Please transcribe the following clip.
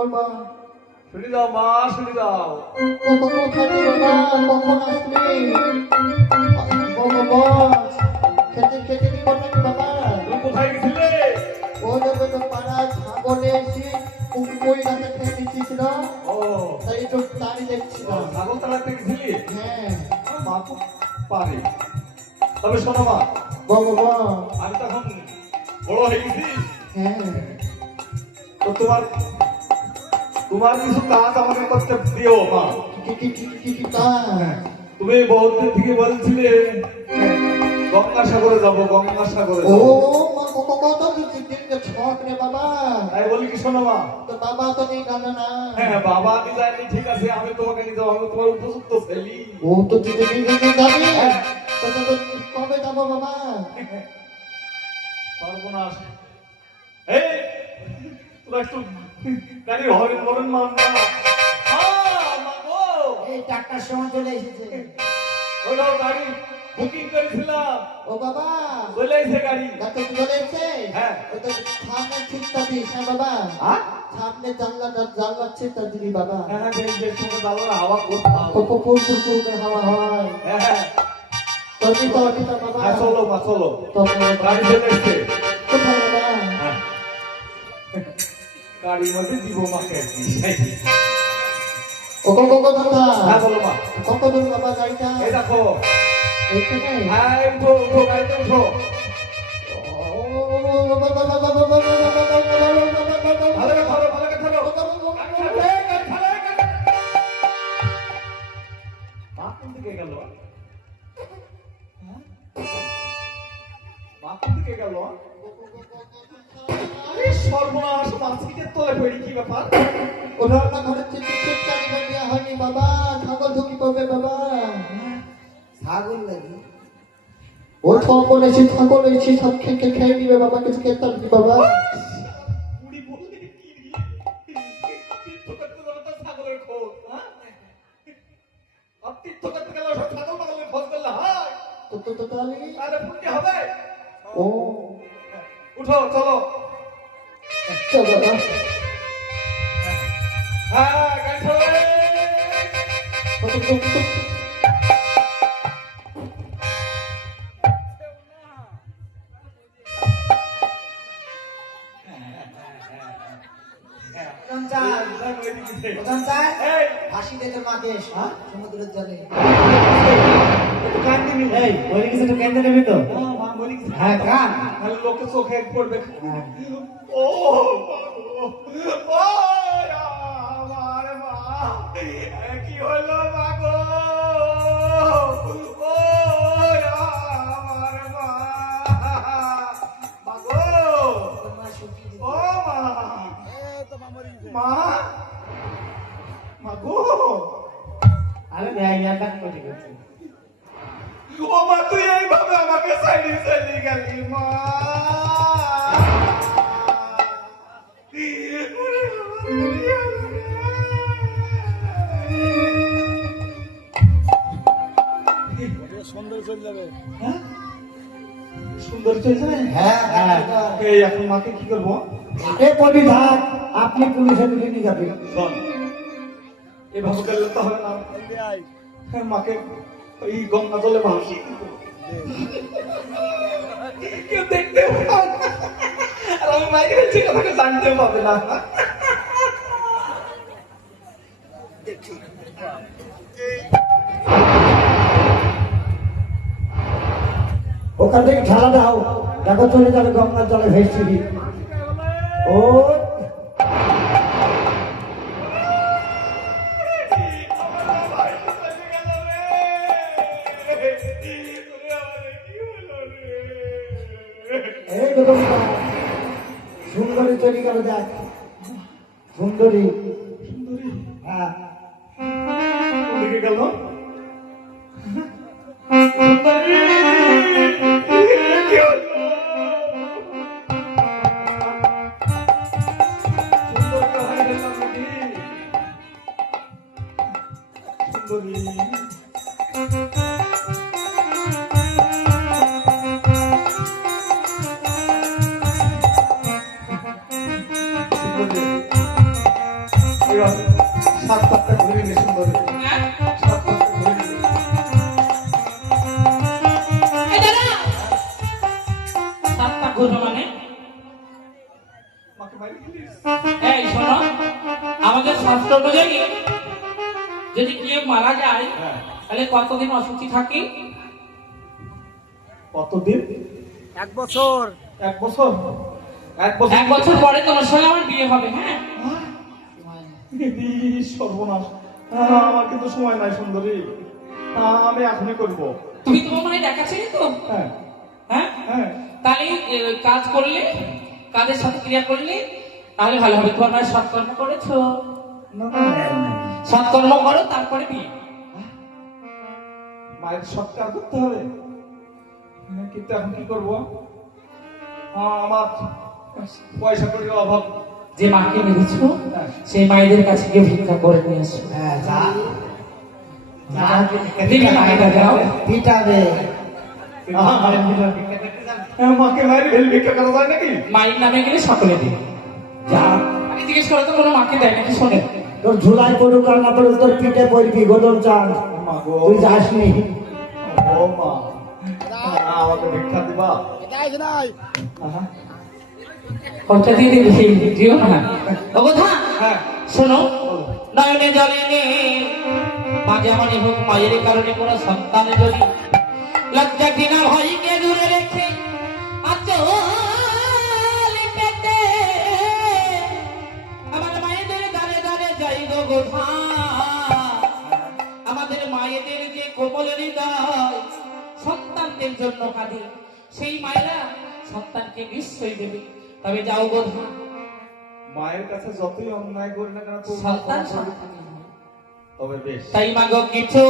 শুনি দাও মা শুনি দাও। কখন খাবি বাবা কখন আসবি। বাবা বস খেতে খেতে কি করবি বাবা? তুমি কোথায় গেছিলে? ও দেবে তো পাড়া ছাগলে এসে কুকুরি গাছে খেয়ে দিচ্ছিল ও। তাই একটু তাড়ি দেখছিলাম ছাগল তাড়াতে গেছিলি? হ্যাঁ। মা তো পারে। তবে শোনো মা। বাবা বস আমি তখন বড় হয়ে গেছি। হ্যাঁ। তো তোমার তোমার কিছু কাজ আমাকে করতে দিও মা কি কি কি কি কি তুমি বহুত দিন থেকে বলছিলে গঙ্গা সাগরে যাব গঙ্গা সাগরে ও কত বাবা তাই বলি কি শোনো মা তো বাবা তো নেই জানে না হ্যাঁ বাবা আমি জানি ঠিক আছে আমি তোমাকে নিতে আমি তোমার উপযুক্ত ও তো যাবে তো কবে যাব বাবা সর্বনাশ এই তোরা একটু গাড়ি হরেন হরেন না আ, মা গো! এই চারটার সময় চলে এসেছে। ওলো গাড়ি বুকিং করেছিলাম। ও বাবা। চলে গাড়ি। ডাক্তার চলে এসছে? হ্যাঁ। তো সামনে ঠিকটা দিস হ্যাঁ বাবা। হ্যাঁ? সামনে জানলা জানলা ঠিকটা দিবি বাবা। হ্যাঁ বেশ বেশ তোমাকে দাদা হাওয়া কোথাও করে হাওয়া হয় হ্যাঁ হ্যাঁ। তবে তো তো বাবা। হ্যাঁ, চলো মা গাড়ি চলে এসছে। কোথায় বাবা। হ্যাঁ। গাড়ির মধ্যে দিব মাকে আর কি। ও কত কত হ্যাঁ বলো মা কত দূর বাবা গাড়িটা এই দেখো এইখানে হ্যাঁ উঠো উঠো গাড়িতে উঠো গেল। সর্বনাশ মাছিকে তোলে পড়ি কি ব্যাপার? ও রান্না চিঠি চিঠা দেওয়া হয়নি বাবা। ছাগল ঢুকি পড়বে বাবা। ছাগল লাগি ও ছাগল এসে ছাগল এসে সব খেয়ে খেয়ে খেয়ে বাবা। কিছু বাবা। যাবে তার খোঁজ হ্যাঁ? আর তো তো তো তাহলে তাহলে হবে। ও। উঠো চলো। বাবা হ্যাঁ গাড়ি চলে হ্যাঁ? সমুদ্রের জলে। কান্দিনি এই বলে কিছু তো কেন্দ্রে নেবি তো? কি হ্যাঁ কান তাহলে লোকে চোখে পড়বে। ও ও আমার মা। কি হলো মা গো? ও আমার মা। মা গো মা। ও মা। মা মা গো। আরে দেখ ইয়াটা কোটি করছে ও মা তুই এইভাবে আমাকে সাইডে সাইডে গেলি মা হ্যাঁ? সুন্দর চলছে না? হ্যাঁ হ্যাঁ এই এখন মাকে কি করব এ পলি থাক আপনি পুলিশে তুলে নিয়ে যাবে শোন এভাবে করলে তো হবে না হ্যাঁ, মাকে গঙ্গা জলে ভাসি কেউ দেখতে আর আমি জানতেও পাবে না। ওখান থেকে ঠেলা দাও, দেখো চলে যাবে গঙ্গার জলে ভেসছি ও সুন্দরী তৈরি করে দেখ। সুন্দরী। হ্যাঁ। ওদিকে গেল? কি যদি কেউ মারা যায় হ্যাঁ। তাহলে কতদিন অসুচি থাকে? কতদিন? এক বছর। এক বছর? এক বছর। এক বছর পরে তোমার সঙ্গে আমার বিয়ে হবে হ্যাঁ? সর্বনাশ। আমার কিন্তু সময় নাই সুন্দরী। আমি এখনই করব। তুমি তোমার মানে দেখাচ্ছিলে তো? হ্যাঁ। হ্যাঁ? হ্যাঁ। তাহলে কাজ করলে কাজের সাথে ক্রিয়া করলে তাহলে ভালো হবে। তোমার মানে সৎকর্ম করেছ। সৎকর্ম করো তারপরে বিয়ে। মায়ের সৎকার করতে হবে। হ্যাঁ, কিন্তু এখন কি করব? আমার পয়সা অভাব। যে মাকে মেরেছো সেই মায়েদের কাছে গিয়ে ভিক্ষা করে নিয়ে আসো হ্যাঁ যা। হ্যাঁ, মাকে মায়ের ভেল ভিক্ষা করা যায় নাকি? মায়ের নামে গেলে সকলে দিবে। যা। আমি জিজ্ঞেস করে তো কোনো মাকে দেয় নাকি শোনে। তোর ঝুলাই পড়ুক আর না পড়ুক তোর পিঠে পড়বি গোদম চাঁদ। তুই যাসনি। হ্যাঁ। শোনো নয়নে জলে নে মাঝে হোক মায়ের কারণে কোনো সন্তান যদি লজ্জা কিনা ভয়কে দূরে রেখে জন্য কাঁদে। সেই মায়েরা সন্তানকে নিশ্চয়ই দেবে। তবে যাও গোধা মায়ের কাছে যতই অন্যায় করি না কেন সন্তান সন্তান তবে বেশ। তাই মাগো কিছু